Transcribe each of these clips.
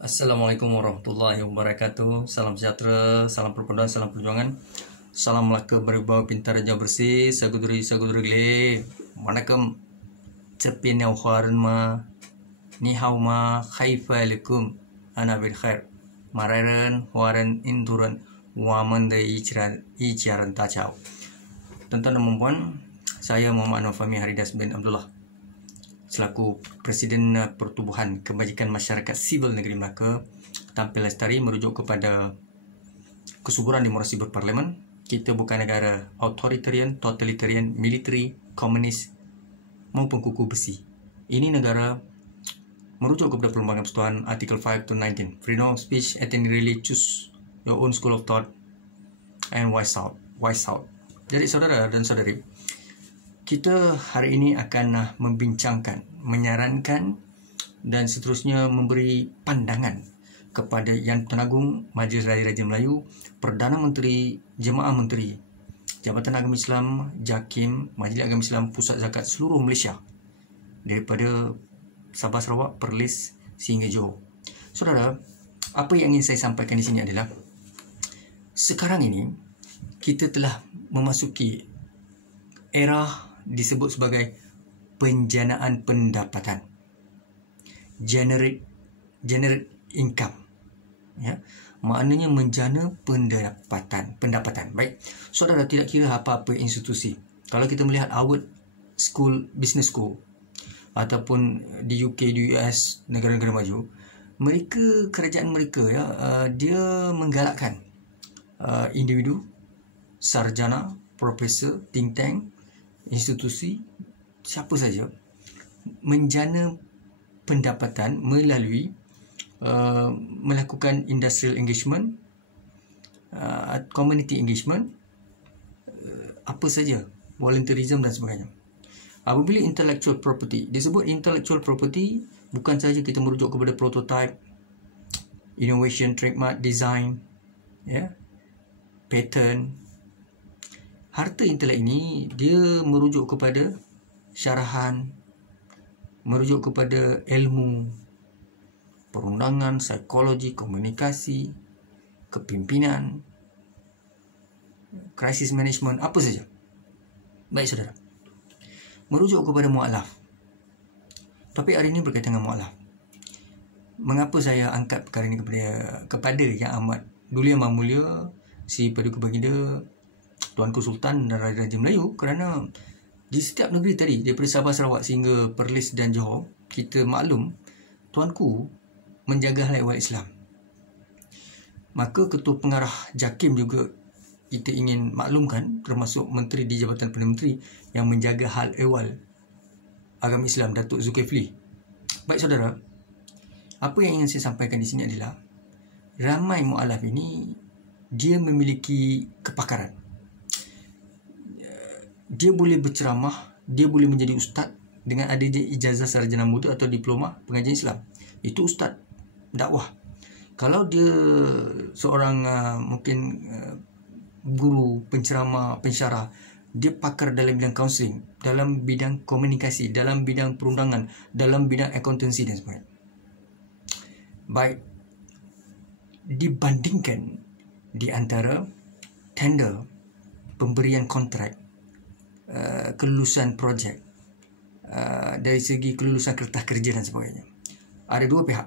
Assalamualaikum warahmatullahi wabarakatuh. Salam sejahtera, salam persaudaraan, salam perjuangan. Salam Melaka berbau pintar jauh bersih. Saguduri gele. Wanakkam. Cepi nau kharan ma. Ni hau ma khaifa alaikum. Ana bil khair. Marairan waran induran waman da iciaran tacau. Tuan-tuan dan puan, saya Muhammad Anwar Fahmi Haridas bin Abdullah selaku Presiden Pertubuhan Kebajikan Masyarakat Sivil Negeri Melaka tampil lestari merujuk kepada kesuburan demokrasi berparlimen. Kita bukan negara authoritarian, totalitarian, military, komunis maupun kuku besi. Ini negara merujuk kepada Perlembagaan Persatuan Artikel 5 to 19. Freedom of speech, really choose your own school of thought and wise out. Jadi saudara dan saudari, kita hari ini akan membincangkan, menyarankan dan seterusnya memberi pandangan kepada Yang Tuan-Agung Majlis Raya Raja Melayu, Perdana Menteri, Jemaah Menteri, Jabatan Agama Islam, JAKIM, Majlis Agama Islam Pusat Zakat seluruh Malaysia daripada Sabah Sarawak, Perlis sehingga Johor. Saudara, apa yang ingin saya sampaikan di sini adalah sekarang ini kita telah memasuki era disebut sebagai penjanaan pendapatan, generate income, ya, maknanya menjana pendapatan. Baik, saudara, tidak kira apa-apa institusi. Kalau kita melihat Harvard School, Business School, ataupun di UK, di US, negara-negara maju, kerajaan mereka, ya, dia menggalakkan individu, sarjana, profesor, think tank, institusi, siapa saja menjana pendapatan melalui melakukan industrial engagement, community engagement, apa saja, volunteerism dan sebagainya. Apabila intellectual property, disebut intellectual property, bukan saja kita merujuk kepada prototype, innovation, trademark, design, ya, patent. Harta intelek ini dia merujuk kepada syarahan, merujuk kepada ilmu, perundangan, psikologi, komunikasi, kepimpinan, crisis management, apa saja. Baik saudara, merujuk kepada mu'alaf. Topik hari ini berkaitan dengan mu'alaf. Mengapa saya angkat perkara ini kepada Yang Amat Dulia Yang Mulia Si Paduka Baginda Tuanku Sultan dan Raja Melayu, kerana di setiap negeri tadi, daripada Sabah Sarawak sehingga Perlis dan Johor, kita maklum Tuanku menjaga hal ehwal Islam. Maka Ketua Pengarah JAKIM juga kita ingin maklumkan, termasuk Menteri di Jabatan Perdana Menteri yang menjaga hal ehwal agama Islam, Datuk Zulkifli. Baik saudara, apa yang ingin saya sampaikan di sini adalah ramai mu'alaf ini dia memiliki kepakaran. Dia boleh berceramah, dia boleh menjadi ustaz dengan ada ijazah sarjana muda atau diploma pengajian Islam. Itu ustaz dakwah. Kalau dia seorang guru, penceramah, pensyarah, dia pakar dalam bidang kaunseling, dalam bidang komunikasi, dalam bidang perundangan, dalam bidang akuntansi dan sebagainya. Baik, dibandingkan di antara tender, pemberian kontrak, kelulusan projek, dari segi kelulusan kertas kerja dan sebagainya, ada dua pihak.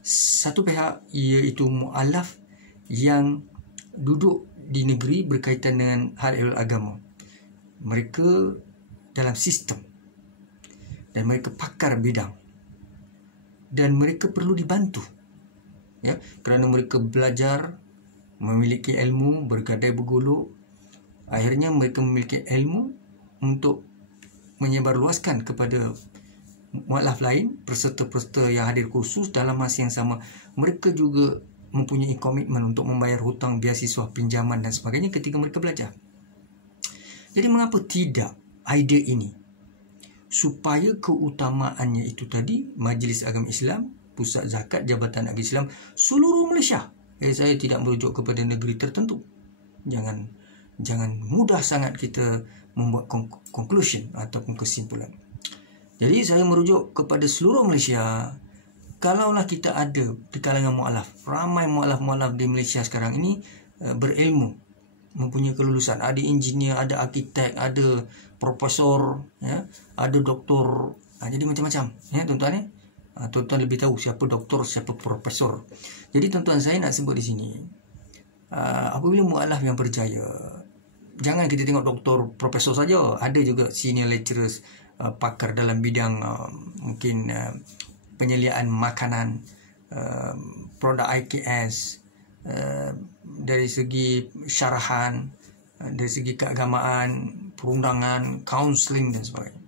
Satu pihak iaitu mu'alaf yang duduk di negeri berkaitan dengan hal ehwal agama. Mereka dalam sistem dan mereka pakar bidang dan mereka perlu dibantu, ya, kerana mereka belajar, memiliki ilmu, bergadai bergolok. Akhirnya mereka memiliki ilmu untuk menyebarluaskan kepada mu'alaf lain, peserta-peserta yang hadir kursus dalam masa yang sama. Mereka juga mempunyai komitmen untuk membayar hutang, beasiswa, pinjaman dan sebagainya ketika mereka belajar. Jadi mengapa tidak idea ini, supaya keutamaannya itu tadi, Majlis Agama Islam, Pusat Zakat, Jabatan Agama Islam seluruh Malaysia. Saya tidak merujuk kepada negeri tertentu. Jangan mudah sangat kita membuat conclusion ataupun kesimpulan. Jadi saya merujuk kepada seluruh Malaysia kalaulah kita ada di kalangan mualaf, ramai mualaf-mualaf di Malaysia sekarang ini berilmu, mempunyai kelulusan, ada engineer, ada arkitek, ada profesor, ya, ada doktor, jadi macam-macam, ya tuan-tuan ni. Tuan-tuan lebih tahu siapa doktor, siapa profesor. Jadi tuan-tuan, saya nak sebut di sini, apabila mualaf yang berjaya, jangan kita tengok doktor, profesor saja, ada juga senior lecturers, pakar dalam bidang mungkin penyediaan makanan, produk IKS, dari segi syarahan, dari segi keagamaan, perundangan, kaunseling dan sebagainya.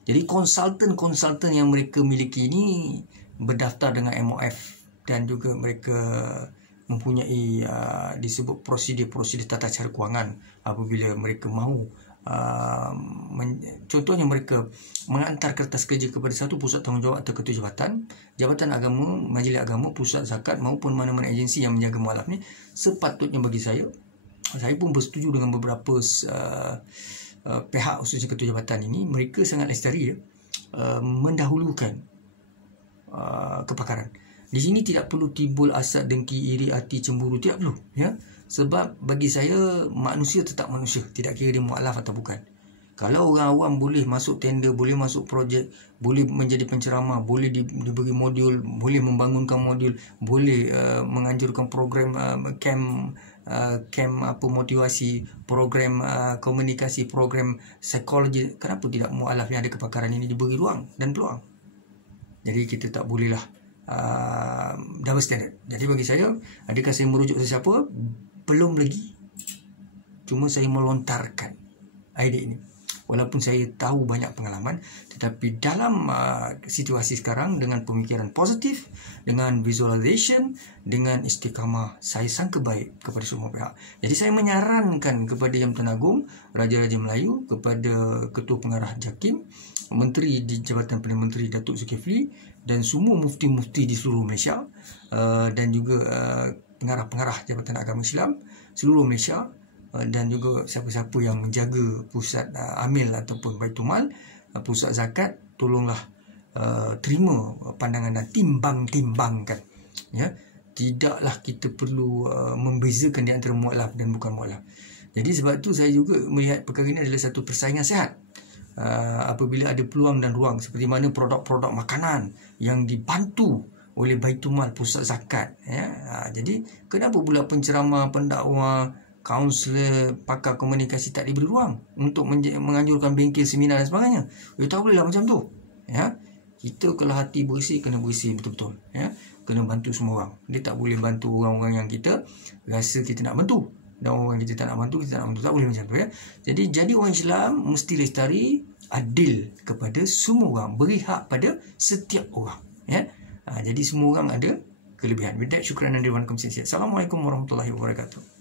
Jadi konsultan yang mereka miliki ini berdaftar dengan MOF dan juga mereka mempunyai disebut prosedur tata cara kewangan apabila mereka mahu contohnya mereka menghantar kertas kerja kepada satu pusat tanggungjawab atau ketua jabatan agama, majlis agama, pusat zakat maupun mana-mana agensi yang menjaga mualaf ni, sepatutnya bagi saya pun bersetuju dengan beberapa pihak khususnya ketua jabatan ini, mereka sangat lestari mendahulukan kepakaran. Di sini tidak perlu timbul hasad, dengki, iri hati, cemburu, tidak perlu, ya. Sebab bagi saya manusia tetap manusia, tidak kira dia mualaf atau bukan. Kalau orang awam boleh masuk tender, boleh masuk projek, boleh menjadi penceramah, boleh diberi modul, boleh membangunkan modul, boleh menganjurkan program camp motivasi, program komunikasi, program psikologi, kenapa tidak mualaf yang ada kepakaran ini diberi ruang dan peluang? Jadi kita tak bolehlah double standard. Jadi bagi saya, adakah saya merujuk sesiapa? Belum lagi. Cuma saya melontarkan idea ini. Walaupun saya tahu banyak pengalaman, tetapi dalam situasi sekarang dengan pemikiran positif, dengan visualization, dengan istiqamah, saya sangka baik kepada semua pihak. Jadi saya menyarankan kepada Yang Tuan Agong, Raja-Raja Melayu, kepada Ketua Pengarah JAKIM, Menteri di Jabatan Perdana Menteri Datuk Zulkifli dan semua mufti-mufti di seluruh Malaysia, dan juga pengarah-pengarah Jabatan Agama Islam seluruh Malaysia, dan juga siapa-siapa yang menjaga pusat amil ataupun Baitumal, pusat zakat, tolonglah terima pandangan dan timbang-timbangkan, ya. Tidaklah kita perlu membezakan di antara mualaf dan bukan mualaf. Jadi sebab itu saya juga melihat perkara ini adalah satu persaingan sihat. Apabila ada peluang dan ruang, seperti mana produk-produk makanan yang dibantu oleh Baitumal, pusat zakat, ya. Jadi kenapa pula penceramah, pendakwa, kaunselor, pakar komunikasi tak diberi ruang untuk menganjurkan bengkel, seminar dan sebagainya? Tak boleh lah macam tu, ya. Kita kalau hati bersih, kena bersih betul-betul, ya. Kena bantu semua orang. Dia tak boleh bantu orang-orang yang kita rasa kita nak bantu, dan orang kita tak nak bantu, kita tak nak bantu. Tak boleh macam tu, ya. Jadi orang Islam mesti lestari, adil kepada semua orang, beri hak pada setiap orang, ya. Jadi semua orang ada kelebihan. With that, syukran dan ridwan. Assalamualaikum warahmatullahi wabarakatuh.